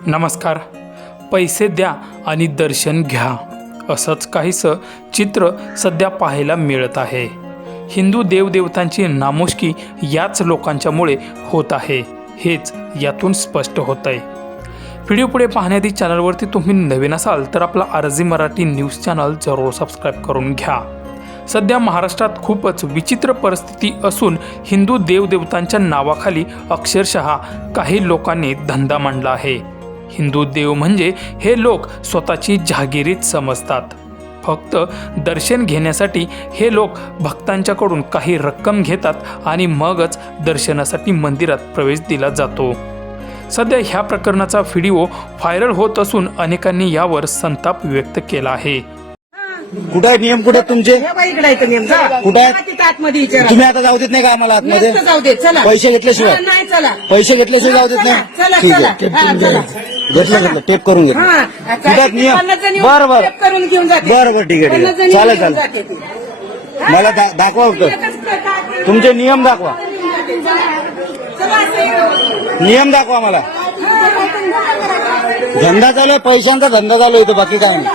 नमस्कार. पैसे द्या आणि दर्शन घ्या. असंच काहीसं चित्र सध्या पाहायला मिळत आहे. हिंदू देवदेवतांची नामुष्की याच लोकांच्यामुळे होत आहे हेच यातून स्पष्ट होत आहे व्हिडिओ पुढे पाहण्याआधी चॅनलवरती तुम्ही नवीन असाल तर आपला R G Marathi news channel जरूर सबस्क्राईब करून घ्या. सध्या महाराष्ट्रात खूपच विचित्र परिस्थिती असून हिंदू देवदेवतांच्या नावाखाली अक्षरशः काही लोकांनी धंदा मांडला आहे. हिंदू देव म्हणजे हे लोक स्वतःची जहागिरीत समजतात. फक्त दर्शन घेण्यासाठी हे लोक भक्तांच्याकडून काही रक्कम घेतात आणि मगच दर्शनासाठी मंदिरात प्रवेश दिला जातो. सध्या ह्या प्रकरणाचा व्हिडिओ व्हायरल होत असून अनेकांनी यावर संताप व्यक्त केला आहे. कुठं आहे नियम कुठे तुमचे? हे कुठं आहे? तुम्ही आता जाऊ देत नाही का आम्हाला आतमध्ये? पैसे घेतल्याशिवाय? नाही चला. पैसे घेतल्याशिवाय जाऊ देत चला, नाही? घेतलं घेतलं टेप करून घेतलं. हा नियम. पन्नास जणी बरं बरं. टेप करून घेऊन जाते. बरं बरं ठीक आहे ठीक पन्नास आहे जणी चालेल घेऊन चालेल. जाते ती. मला दा- दाखवा फक्त. एकच प्रकार- तुमचे नियम दाखवा. चला, असं. नियम दाखवा मला. धंदा चालू आहे पैशांचा धंदा चालू आहे इथं बाकी काय नाही.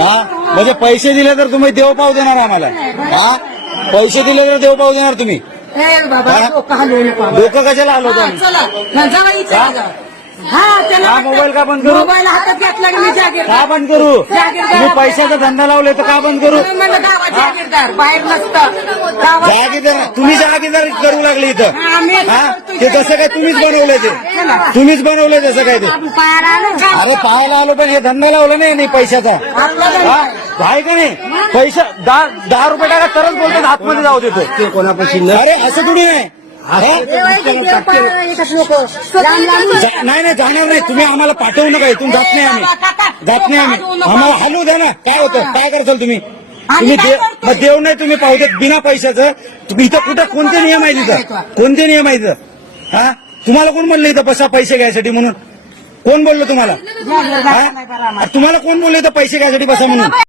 हा? म्हणजे पैसे दिले तर तुम्ही देव पाव देणार आम्हाला. हा? पैसे दिले तर देव पाव देणार तुम्ही. ए बाबा हा? डोकं हलवू नको बाबा. डोकं कशाला आलो हा, चला. हा, जावा इथे हा? हा त्याला हा, मोबाईल का बंद करू? मोबाईल हातात घेतला की मी जागीर का बंद करू? तुम्ही पैशाचा धंदा लावले तर का बंद करू? मला गावात जागीरदार बाहेर नसतं. गावात तुम्ही जागीरदार करू लागले इथं. हा, आम्ही हा? ते तसं काय तुम्हीच बनवलं ते. तुम्हीच बनवलं तसं काय ते. पायाला आलं का? अरे पाहायला आलो पण हे धंदा लावला नाही नाही पैशाचा. आपला हा? आहे. आहे का नाही? पैसा दहा दहा रुपये टाका तरच बोलतात आतमध्ये जाऊ देतो. कोणापाशी अरे असं कुणी नाही. हा? नाही नाही जाणार नाही. तुम्ही आम्हाला पाठवू नका इथून. जात नाही आम्ही. जात नाही आम्ही. आम्हाला हलवू द्या ना. काय होतं? काय करसाल तुम्ही? तुम्ही? मग देव नाही तुम्ही पाहू देत. बिना पैशाचं. तुम्ही इथं कुठं कोणते नियम आहे तिथं कोणते नियम आहे इथं? हा? तुम्हाला कोण म्हणलं इथं बसा पैसे घ्यायसाठी म्हणून? कोण बोललं तुम्हाला? हा? तुम्हाला कोण बोललं इथं पैसे घ्यायसाठी बसा म्हणून?